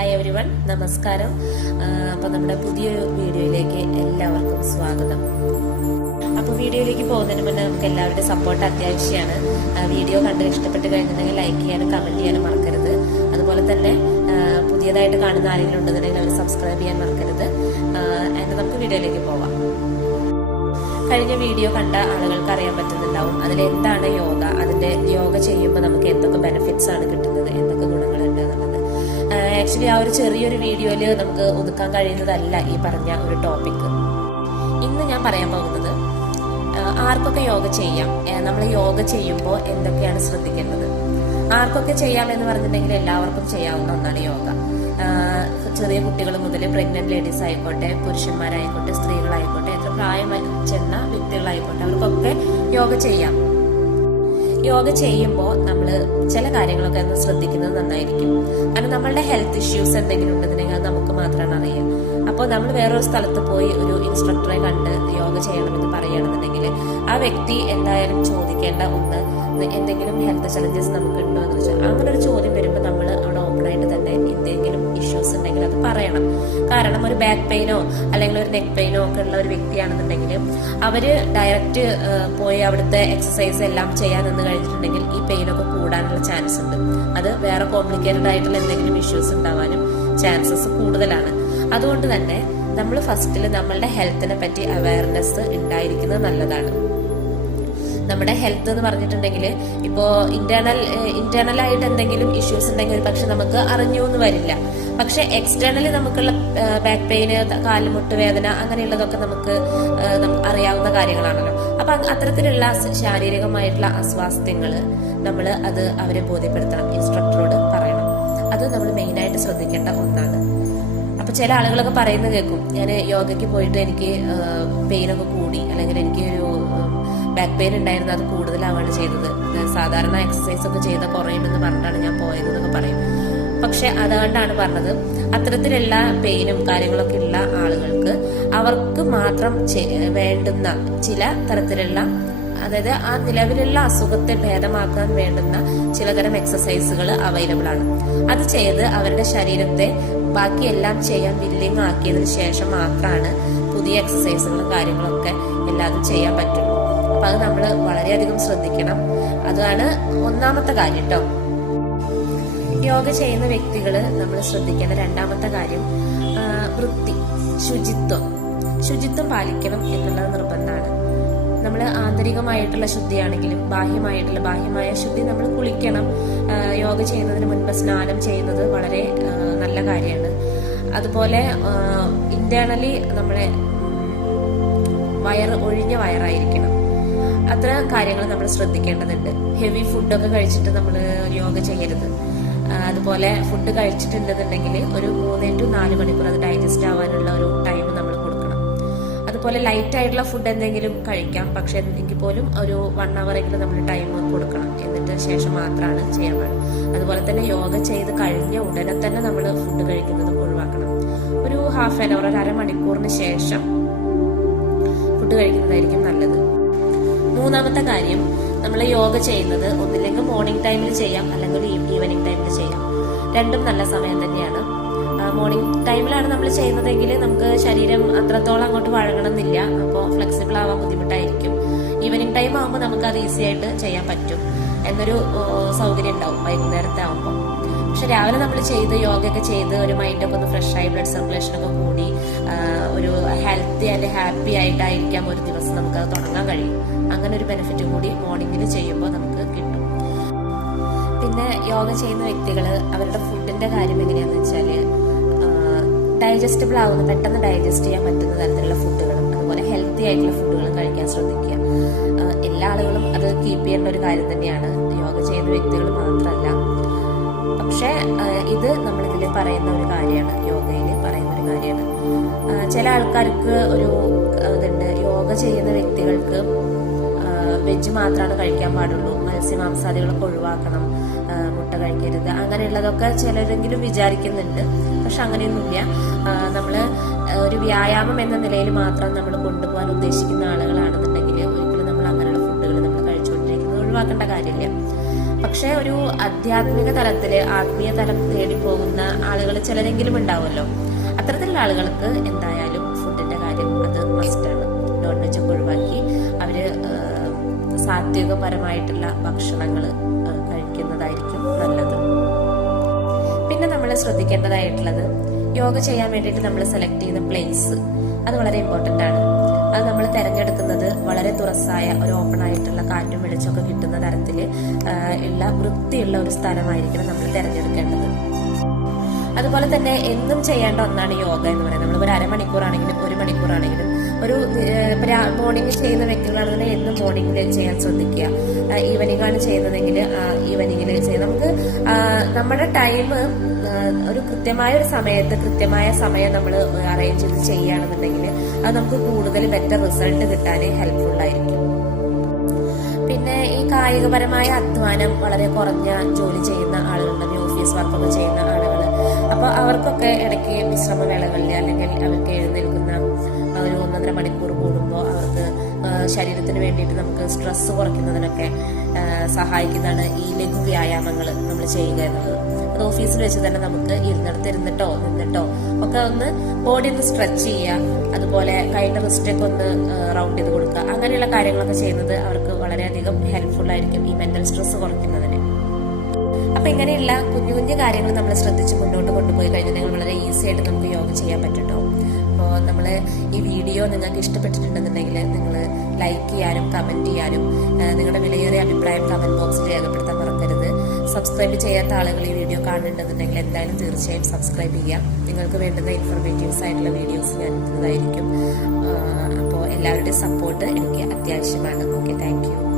Hi everyone, നമസ്കാരം. അപ്പോൾ നമ്മുടെ പുതിയൊരു വീഡിയോയിലേക്ക് എല്ലാവർക്കും സ്വാഗതം. അപ്പോൾ വീഡിയോയിലേക്ക് പോകുന്നതിന് മുന്നേ നമുക്ക് എല്ലാവരുടെയും സപ്പോർട്ട് അത്യാവശ്യമാണ്. വീഡിയോ കണ്ട് ഇഷ്ടപ്പെട്ട് കഴിഞ്ഞിട്ടുണ്ടെങ്കിൽ ലൈക്ക് ചെയ്യാനും കമന്റ് ചെയ്യാനും മറക്കരുത്. അതുപോലെ തന്നെ പുതിയതായിട്ട് കാണുന്ന ആരെങ്കിലും ഉണ്ടെന്നുണ്ടെങ്കിൽ അവർ സബ്സ്ക്രൈബ് ചെയ്യാൻ മറക്കരുത്. and നമുക്ക് വീഡിയോയിലേക്ക് പോവാം. കഴിഞ്ഞ വീഡിയോ കണ്ട ആളുകൾക്ക് അറിയാൻ പറ്റുന്നുണ്ടാവും അതിലെന്താണ് യോഗ, അതിന്റെ യോഗ ചെയ്യുമ്പോൾ നമുക്ക് എന്തൊക്കെ ബെനിഫിറ്റ്സ് ആണ് കിട്ടുന്നത്, എന്തൊക്കെ ഗുണങ്ങളുണ്ട് എന്നുള്ളത്. ആക്ച്വലി ആ ഒരു ചെറിയൊരു വീഡിയോയിൽ നമുക്ക് ഒതുക്കാൻ കഴിയുന്നതല്ല ഈ പറഞ്ഞ ഒരു ടോപ്പിക്. ഇന്ന് ഞാൻ പറയാൻ പോകുന്നത് ആർക്കൊക്കെ യോഗ ചെയ്യാം, നമ്മൾ യോഗ ചെയ്യുമ്പോൾ എന്തൊക്കെയാണ് ശ്രദ്ധിക്കേണ്ടത്. ആർക്കൊക്കെ ചെയ്യാം എന്ന് പറഞ്ഞിട്ടുണ്ടെങ്കിൽ എല്ലാവർക്കും ചെയ്യാവുന്ന ഒന്നാണ് യോഗ. ചെറിയ കുട്ടികൾ മുതൽ പ്രഗ്നന്റ് ലേഡീസ് ആയിക്കോട്ടെ, പുരുഷന്മാരായിക്കോട്ടെ, സ്ത്രീകളായിക്കോട്ടെ, എത്ര പ്രായം ചെന്ന വ്യക്തികളായിക്കോട്ടെ, അവർക്കൊക്കെ യോഗ ചെയ്യാം. യോഗ ചെയ്യുമ്പോൾ നമ്മൾ ചില കാര്യങ്ങളൊക്കെ ഒന്ന് ശ്രദ്ധിക്കുന്നത് നന്നായിരിക്കും. കാരണം നമ്മളുടെ ഹെൽത്ത് ഇഷ്യൂസ് എന്തെങ്കിലും ഉണ്ടെന്നുണ്ടെങ്കിൽ അത് നമുക്ക് മാത്രമാണ് അറിയാം. അപ്പോൾ നമ്മൾ വേറൊരു സ്ഥലത്ത് പോയി ഒരു ഇൻസ്ട്രക്ടറെ കണ്ട് യോഗ ചെയ്യണമെന്ന് പറയുകയാണെന്നുണ്ടെങ്കിൽ ആ വ്യക്തി എന്തായാലും ചോദിക്കേണ്ട ഒന്ന്, എന്തെങ്കിലും ഹെൽത്ത് ചലഞ്ചസ് നമുക്ക് ഉണ്ടോ എന്ന് വെച്ചാൽ അങ്ങനെ ഒരു ചോദ്യം വരുമ്പോൾ നമ്മൾ അവിടെ ഓപ്പണായിട്ട് തന്നെ എന്തെങ്കിലും ഇഷ്യൂസ് ഉണ്ടെങ്കിൽ അത് പറയണം. കാരണം ഒരു ബാക്ക് പെയിനോ അല്ലെങ്കിൽ ഒരു നെക്ക് പെയിനോ ഒക്കെ ഉള്ള ഒരു വ്യക്തിയാണെന്നുണ്ടെങ്കിൽ അവര് ഡയറക്റ്റ് പോയി അവിടുത്തെ എക്സസൈസ് എല്ലാം ചെയ്യാൻ നിന്ന് കഴിഞ്ഞിട്ടുണ്ടെങ്കിൽ ഈ പെയിനൊക്കെ കൂടാനുള്ള ചാൻസ് ഉണ്ട്. അത് വേറെ കോംപ്ലിക്കേറ്റഡ് ആയിട്ടുള്ള എന്തെങ്കിലും ഇഷ്യൂസ് ഉണ്ടാവാനും ചാൻസസ് കൂടുതലാണ്. അതുകൊണ്ട് തന്നെ നമ്മൾ ഫസ്റ്റിൽ നമ്മളുടെ ഹെൽത്തിനെ പറ്റി അവയർനെസ് ഉണ്ടായിരിക്കുന്നത് നല്ലതാണ്. നമ്മുടെ ഹെൽത്ത് എന്ന് പറഞ്ഞിട്ടുണ്ടെങ്കിൽ ഇപ്പോൾ ഇന്റേണൽ ആയിട്ട് എന്തെങ്കിലും ഇഷ്യൂസ് ഉണ്ടെങ്കിൽ ഒരു പക്ഷെ നമുക്ക് അറിഞ്ഞു എന്ന് വരില്ല. പക്ഷെ എക്സ്റ്റേണലി നമുക്കുള്ള ബാക്ക് പെയിന്, കാലുമുട്ട് വേദന അങ്ങനെയുള്ളതൊക്കെ നമുക്ക് അറിയാവുന്ന കാര്യങ്ങളാണല്ലോ. അപ്പൊ അത്തരത്തിലുള്ള ശാരീരികമായിട്ടുള്ള അസ്വാസ്ഥ്യങ്ങൾ നമ്മൾ അത് അവരെ ബോധ്യപ്പെടുത്തണം, ഇൻസ്ട്രക്ടറോട് പറയണം. അത് നമ്മൾ മെയിനായിട്ട് ശ്രദ്ധിക്കേണ്ട ഒന്നാണ്. അപ്പൊ ചില ആളുകളൊക്കെ പറയുന്നത് കേൾക്കും, ഞാൻ യോഗയ്ക്ക് പോയിട്ട് എനിക്ക് പെയിനൊക്കെ കൂടി, അല്ലെങ്കിൽ എനിക്ക് ഒരു ബാക്ക് പെയിൻ ഉണ്ടായിരുന്നു, അത് കൂടുതലാവാണ് ചെയ്തത്, സാധാരണ എക്സസൈസ് ഒക്കെ ചെയ്ത കുറയുമെന്ന് പറഞ്ഞിട്ടാണ് ഞാൻ പോയത് എന്നൊക്കെ പറയും. പക്ഷെ അതുകൊണ്ടാണ് പറഞ്ഞത്, അത്തരത്തിലുള്ള പെയിനും കാര്യങ്ങളൊക്കെ ഉള്ള ആളുകൾക്ക് അവർക്ക് മാത്രം വേണ്ടുന്ന ചില തരത്തിലുള്ള, അതായത് ആ നിലവിലുള്ള അസുഖത്തെ ഭേദമാക്കാൻ വേണ്ടുന്ന ചിലതരം എക്സസൈസുകൾ അവൈലബിൾ ആണ്. അത് ചെയ്ത് അവരുടെ ശരീരത്തെ ബാക്കിയെല്ലാം ചെയ്യാൻ വില്ലിങ് ആക്കിയതിനു ശേഷം മാത്രമാണ് പുതിയ എക്സസൈസുകളും കാര്യങ്ങളൊക്കെ എല്ലാതും ചെയ്യാൻ പറ്റുള്ളൂ. അപ്പൊ അത് നമ്മൾ വളരെയധികം ശ്രദ്ധിക്കണം. അതാണ് ഒന്നാമത്തെ കാര്യം കേട്ടോ. യോഗ ചെയ്യുന്ന വ്യക്തികൾ നമ്മൾ ശ്രദ്ധിക്കേണ്ട രണ്ടാമത്തെ കാര്യം വൃത്തി, ശുചിത്വം പാലിക്കണം എന്നുള്ളത് നിർബന്ധമാണ്. നമ്മൾ ആന്തരികമായിട്ടുള്ള ശുദ്ധിയാണെങ്കിലും ബാഹ്യമായ ശുദ്ധി, നമ്മൾ കുളിക്കണം. യോഗ ചെയ്യുന്നതിന് മുൻപ് സ്നാനം ചെയ്യുന്നത് വളരെ നല്ല കാര്യമാണ്. അതുപോലെ ഇന്റേണലി നമ്മളെ ഒഴിഞ്ഞ വയറായിരിക്കണം. അത്ര കാര്യങ്ങൾ നമ്മൾ ശ്രദ്ധിക്കേണ്ടതുണ്ട്. ഹെവി ഫുഡൊക്കെ കഴിച്ചിട്ട് നമ്മൾ യോഗ ചെയ്യരുത്. അതുപോലെ ഫുഡ് കഴിച്ചിട്ടുണ്ടെന്നുണ്ടെങ്കിൽ ഒരു 3 to 4 മണിക്കൂർ അത് ഡൈജസ്റ്റ് ആവാനുള്ള ഒരു ടൈം നമ്മൾ കൊടുക്കണം. അതുപോലെ ലൈറ്റ് ആയിട്ടുള്ള ഫുഡ് എന്തെങ്കിലും കഴിക്കാം, പക്ഷെ എങ്കിൽ പോലും ഒരു 1 hour എങ്കിലും നമ്മൾ ടൈം കൊടുക്കണം. എന്നിട്ട് ശേഷം മാത്രമാണ് ചെയ്യാൻ പാടുള്ളൂ. അതുപോലെ തന്നെ യോഗ ചെയ്ത് കഴിഞ്ഞ ഉടനെ തന്നെ നമ്മൾ ഫുഡ് കഴിക്കുന്നത് ഒഴിവാക്കണം. ഒരു ഹാഫ് ആൻ അവർ, ഒരു അരമണിക്കൂറിന് ശേഷം ഫുഡ് കഴിക്കുന്നതായിരിക്കും നല്ലത്. മൂന്നാമത്തെ കാര്യം, നമ്മൾ യോഗ ചെയ്യുന്നത് ഒന്നില്ലെങ്കിൽ മോർണിംഗ് ടൈമിൽ ചെയ്യാം, അല്ലെങ്കിൽ ഈവനിങ് ടൈമിൽ ചെയ്യാം. രണ്ടും നല്ല സമയം തന്നെയാണ്. മോർണിംഗ് ടൈമിലാണ് നമ്മൾ ചെയ്യുന്നതെങ്കിൽ നമുക്ക് ശരീരം അത്രത്തോളം അങ്ങോട്ട് വഴങ്ങണമെന്നില്ല, അപ്പോൾ ഫ്ലെക്സിബിൾ ആവാൻ ബുദ്ധിമുട്ടായിരിക്കും. ഈവനിങ് ടൈം ആകുമ്പോൾ നമുക്ക് അത് ഈസി ആയിട്ട് ചെയ്യാൻ പറ്റും എന്നൊരു സൗകര്യം ഉണ്ടാവും വൈകുന്നേരത്തെ ആകുമ്പോൾ. പക്ഷെ രാവിലെ നമ്മൾ യോഗയൊക്കെ ചെയ്ത് ഒരു മൈൻഡൊക്കെ ഒന്ന് ഫ്രഷ് ആയി, ബ്ലഡ് സർക്കുലേഷൻ ഒക്കെ കൂടി ഒരു ഹെൽത്തി ആൻഡ് ഹാപ്പി ആയിട്ടായിരിക്കാം ഒരു ദിവസം നമുക്കത് തുടങ്ങാൻ കഴിയും. അങ്ങനെ ഒരു ബെനിഫിറ്റ് കൂടി മോർണിംഗിൽ ചെയ്യുമ്പോൾ നമുക്ക് കിട്ടും. പിന്നെ യോഗ ചെയ്യുന്ന വ്യക്തികൾ അവരുടെ ഫുഡിന്റെ കാര്യം എങ്ങനെയാന്ന് വെച്ചാൽ ഡൈജസ്റ്റബിൾ ആവുന്ന, പെട്ടെന്ന് ഡൈജസ്റ്റ് ചെയ്യാൻ പറ്റുന്ന തരത്തിലുള്ള ഫുഡുകളും അതുപോലെ ഹെൽത്തി ആയിട്ടുള്ള ഫുഡുകളും കഴിക്കാൻ ശ്രദ്ധിക്കുക. എല്ലാ ആളുകളും അത് കീപ്പ് ചെയ്യേണ്ട ഒരു കാര്യം തന്നെയാണ്, യോഗ ചെയ്യുന്ന വ്യക്തികൾ മാത്രമല്ല. പക്ഷെ ഇത് നമ്മളിതിൽ പറയുന്ന ഒരു കാര്യമാണ്, യോഗയിൽ പറയുന്ന ഒരു കാര്യമാണ്. ചില ആൾക്കാർക്ക് ഒരു ഇതുണ്ട്, യോഗ ചെയ്യുന്ന വ്യക്തികൾക്ക് വെജ് മാത്രമാണ് കഴിക്കാൻ പാടുള്ളൂ, മത്സ്യമാംസാദികളൊക്കെ ഒഴിവാക്കണം, മുട്ട കഴിക്കരുത്, അങ്ങനെയുള്ളതൊക്കെ ചിലരെങ്കിലും വിചാരിക്കുന്നുണ്ട്. പക്ഷെ അങ്ങനെയൊന്നുമില്ല. നമ്മൾ ഒരു വ്യായാമം എന്ന നിലയിൽ മാത്രം നമ്മൾ കൊണ്ടുപോകാൻ ഉദ്ദേശിക്കുന്ന ആളുകളാണെന്നുണ്ടെങ്കിൽ ഒരിക്കലും നമ്മൾ അങ്ങനെയുള്ള ഫുഡുകൾ നമ്മൾ കഴിച്ചുകൊണ്ടിരിക്കുന്നത് ഒഴിവാക്കേണ്ട കാര്യമില്ല. പക്ഷെ ഒരു ആധ്യാത്മിക തലത്തില് ആത്മീയ തലം തേടി പോകുന്ന ആളുകൾ ചിലരെങ്കിലും ഉണ്ടാവുമല്ലോ. അത്തരത്തിലുള്ള ആളുകൾക്ക് എന്തായാലും ഫുഡിന്റെ കാര്യം അത് മസ്റ്റാണ്. നോൺ വെജ് ഒക്കെ ഒഴിവാക്കി അവര് സാത്വികപരമായിട്ടുള്ള ഭക്ഷണങ്ങൾ കഴിക്കുന്നതായിരിക്കും നല്ലത്. പിന്നെ നമ്മൾ ശ്രദ്ധിക്കേണ്ടതായിട്ടുള്ളത് യോഗ ചെയ്യാൻ വേണ്ടിയിട്ട് നമ്മൾ സെലക്ട് ചെയ്യുന്ന പ്ലേസ്, അത് വളരെ ഇമ്പോർട്ടന്റ് ആണ്. അത് നമ്മൾ തിരഞ്ഞെടുക്കുന്നത് വളരെ തുറസായ ഒരു ഓപ്പൺ ആയിട്ടുള്ള കാറ്റും വെളിച്ചമൊക്കെ കിട്ടുന്ന തരത്തിൽ ഉള്ള വൃത്തിയുള്ള ഒരു സ്ഥലമായിരിക്കണം നമ്മൾ തിരഞ്ഞെടുക്കേണ്ടത്. അതുപോലെ തന്നെ എന്നും ചെയ്യേണ്ട ഒന്നാണ് യോഗ എന്ന് പറയുന്നത്. നമ്മൾ ഒരു അരമണിക്കൂറാണെങ്കിലും 1 മണിക്കൂറാണെങ്കിലും ഒരു മോർണിംഗ് ചെയ്യുന്ന വ്യക്തികളാണെന്നുണ്ടെങ്കിൽ എന്നും മോർണിംഗിൽ ചെയ്യാൻ ശ്രദ്ധിക്കുക. ഈവനിംഗ് ആണ് ചെയ്യുന്നതെങ്കിൽ ഈവനിങ്ങിൽ ചെയ്യുക. നമുക്ക് നമ്മുടെ ടൈം ഒരു കൃത്യമായ ഒരു സമയത്ത് കൃത്യമായ സമയം നമ്മൾ അറേഞ്ച് ചെയ്ത് ചെയ്യുകയാണെന്നുണ്ടെങ്കിൽ അത് നമുക്ക് കൂടുതൽ ബെറ്റർ റിസൾട്ട് കിട്ടാൻ ഹെൽപ്ഫുൾ ആയിരിക്കും. പിന്നെ ഈ കായികപരമായ അധ്വാനം വളരെ കുറഞ്ഞ ജോലി ചെയ്യുന്ന ആളുകളുണ്ട്, ഓഫീസ് വർക്കൊക്കെ ചെയ്യുന്ന ആളുകൾ. അപ്പൊ അവർക്കൊക്കെ ഇടയ്ക്ക് വിശ്രമവേളകളിൽ അല്ലെങ്കിൽ അവർക്ക് എഴുന്നേൽക്കുന്ന ഒരു 1.5 മണിക്കൂർ കൂടുമ്പോൾ അവർക്ക് ശരീരത്തിന് വേണ്ടിയിട്ട് നമുക്ക് സ്ട്രെസ് കുറയ്ക്കുന്നതിനൊക്കെ സഹായിക്കുന്നതാണ് ഈ ലഘു വ്യായാമങ്ങൾ നമ്മൾ ചെയ്യുക എന്നുള്ളത്. അത് ഓഫീസിൽ വെച്ച് തന്നെ നമുക്ക് ഇരുന്നിട്ടോ നിന്നിട്ടോ ഒക്കെ ഒന്ന് ബോഡി ഒന്ന് സ്ട്രെച്ച് ചെയ്യുക, അതുപോലെ കൈയുടെ റിസ്റ്റൊക്കെ ഒന്ന് റൗണ്ട് ചെയ്ത് കൊടുക്കുക. അങ്ങനെയുള്ള കാര്യങ്ങളൊക്കെ ചെയ്യുന്നത് അവർക്ക് വളരെയധികം ഹെൽപ്ഫുൾ ആയിരിക്കും ഈ മെന്റൽ സ്ട്രെസ് കുറയ്ക്കുന്നതിന്. അപ്പൊ ഇങ്ങനെയുള്ള കുഞ്ഞു കുഞ്ഞു കാര്യങ്ങൾ നമ്മൾ ശ്രദ്ധിച്ച് മുന്നോട്ട് കൊണ്ടുപോയി കഴിഞ്ഞാൽ വളരെ ഈസി ആയിട്ട് നമുക്ക് യോഗ ചെയ്യാൻ പറ്റുട്ടോ. അപ്പോൾ നമ്മൾ ഈ വീഡിയോ നിങ്ങൾക്ക് ഇഷ്ടപ്പെട്ടിട്ടുണ്ടെന്നുണ്ടെങ്കിൽ നിങ്ങൾ ലൈക്ക് ചെയ്യാനും കമന്റ് ചെയ്യാനും നിങ്ങളുടെ വിലയേറിയ അഭിപ്രായം കമന്റ് ബോക്സിൽ രേഖപ്പെടുത്താൻ മറക്കരുത്. സബ്സ്ക്രൈബ് ചെയ്യാത്ത ആളുകൾ ഈ വീഡിയോ കാണുന്നുണ്ടെന്നുണ്ടെങ്കിൽ എന്തായാലും തീർച്ചയായും സബ്സ്ക്രൈബ് ചെയ്യാം. നിങ്ങൾക്ക് വേണ്ടുന്ന ഇൻഫോർമേറ്റീവ്സ് ആയിട്ടുള്ള വീഡിയോസ് ഞാൻ ഇടുന്നതായിരിക്കും. അപ്പോൾ എല്ലാവരുടെയും സപ്പോർട്ട് എനിക്ക് അത്യാവശ്യമാണ്. Okay, thank you.